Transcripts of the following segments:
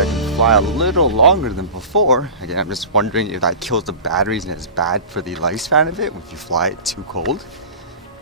that can fly a little longer than before. Again, I'm just wondering if that kills the batteries and is bad for the lifespan of it if you fly it too cold.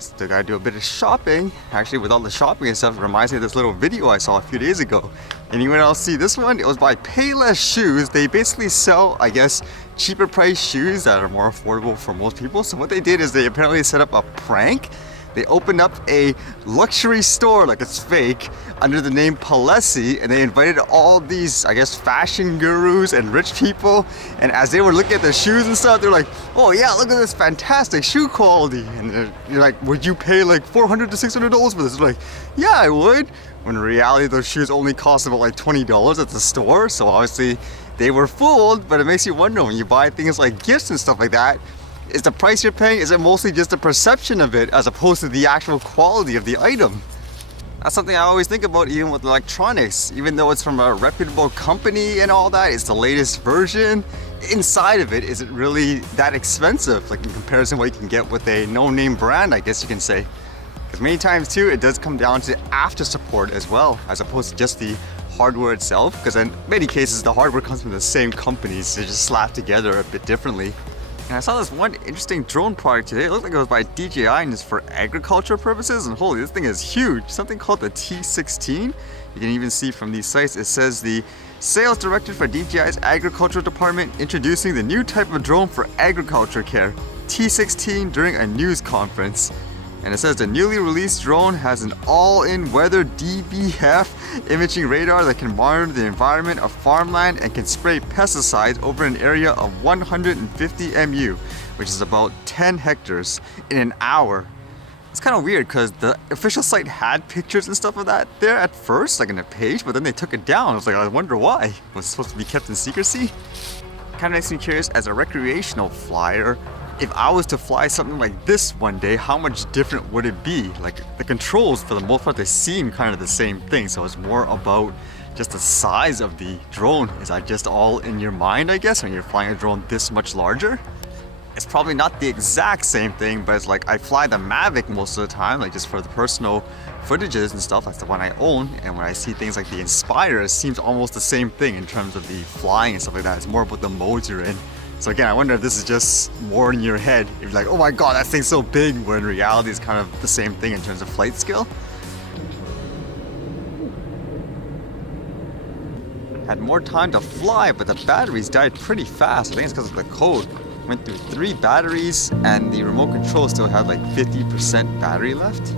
Still gotta do a bit of shopping. Actually, with all the shopping and stuff, it reminds me of this little video I saw a few days ago. Anyone else see this one? It was by Payless shoes. They basically sell, I guess, cheaper price shoes that are more affordable for most people. So what they did is they apparently set up a prank. They opened up a luxury store, like it's fake, under the name Palessi, and they invited all these, I guess, fashion gurus and rich people. And as they were looking at the shoes and stuff, they're like, oh yeah, look at this fantastic shoe quality. And you're like, would you pay like $400 to $600 for this? They're like, yeah, I would. When in reality, those shoes only cost about like $20 at the store. So obviously they were fooled, but it makes you wonder when you buy things like gifts and stuff like that, is the price you're paying, is it mostly just the perception of it as opposed to the actual quality of the item? That's something I always think about even with electronics. Even though it's from a reputable company and all that, it's the latest version, inside of it, is it really that expensive? Like in comparison to what you can get with a no-name brand, I guess you can say. Because many times too, it does come down to after support as well, as opposed to just the hardware itself. Because in many cases, the hardware comes from the same companies, they're just slapped together a bit differently. And I saw this one interesting drone product today. It looked like it was by DJI and it's for agriculture purposes. And holy, this thing is huge. Something called the T16. You can even see from these sites, it says the sales director for DJI's agriculture department introducing the new type of drone for agriculture care, T16, during a news conference. And it says the newly released drone has an all-in weather DBF imaging radar that can monitor the environment of farmland and can spray pesticides over an area of 150 MU, which is about 10 hectares, in an hour. It's kind of weird because the official site had pictures and stuff of that there at first, like in a page, but then they took it down. I was like, I wonder why. Was it supposed to be kept in secrecy? Kind of makes me curious, as a recreational flyer, if I was to fly something like this one day, how much different would it be? Like the controls, for the most part, they seem kind of the same thing. So it's more about just the size of the drone. Is that just all in your mind, I guess, when you're flying a drone this much larger? It's probably not the exact same thing, but it's like I fly the Mavic most of the time, like just for the personal footages and stuff. That's the one I own. And when I see things like the Inspire, it seems almost the same thing in terms of the flying and stuff like that. It's more about the modes you're in. So again, I wonder if this is just more in your head. If you're like, oh my god, that thing's so big, where in reality it's kind of the same thing in terms of flight skill. Had more time to fly, but the batteries died pretty fast. I think it's because of the code. Went through 3 batteries and the remote control still had like 50% battery left.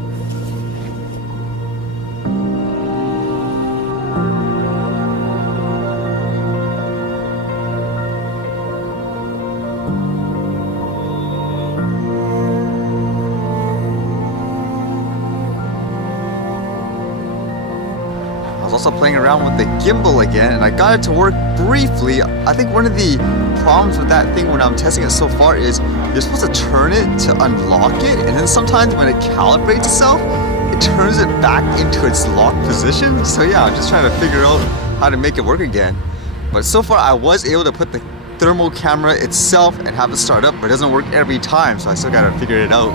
Also playing around with the gimbal again, and I got it to work briefly. I think one of the problems with that thing when I'm testing it so far is you're supposed to turn it to unlock it, and then sometimes when it calibrates itself, it turns it back into its locked position. So yeah, I'm just trying to figure out how to make it work again. But so far I was able to put the thermal camera itself and have it start up, but it doesn't work every time, so I still gotta figure it out.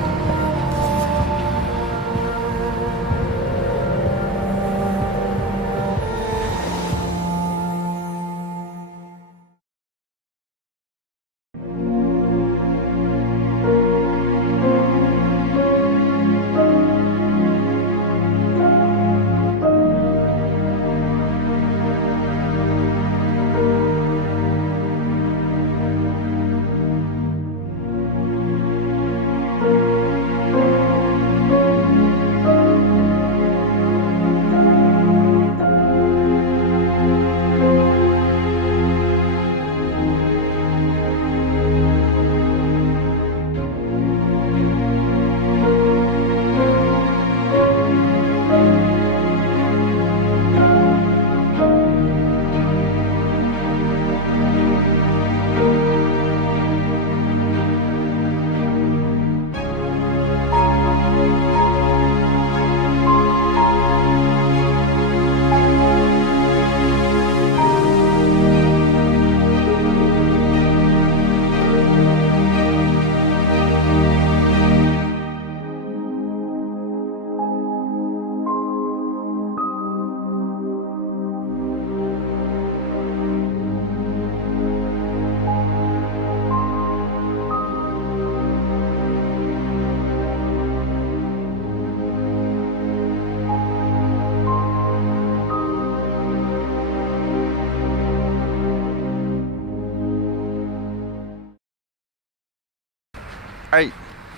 Alright,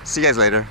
see you guys later.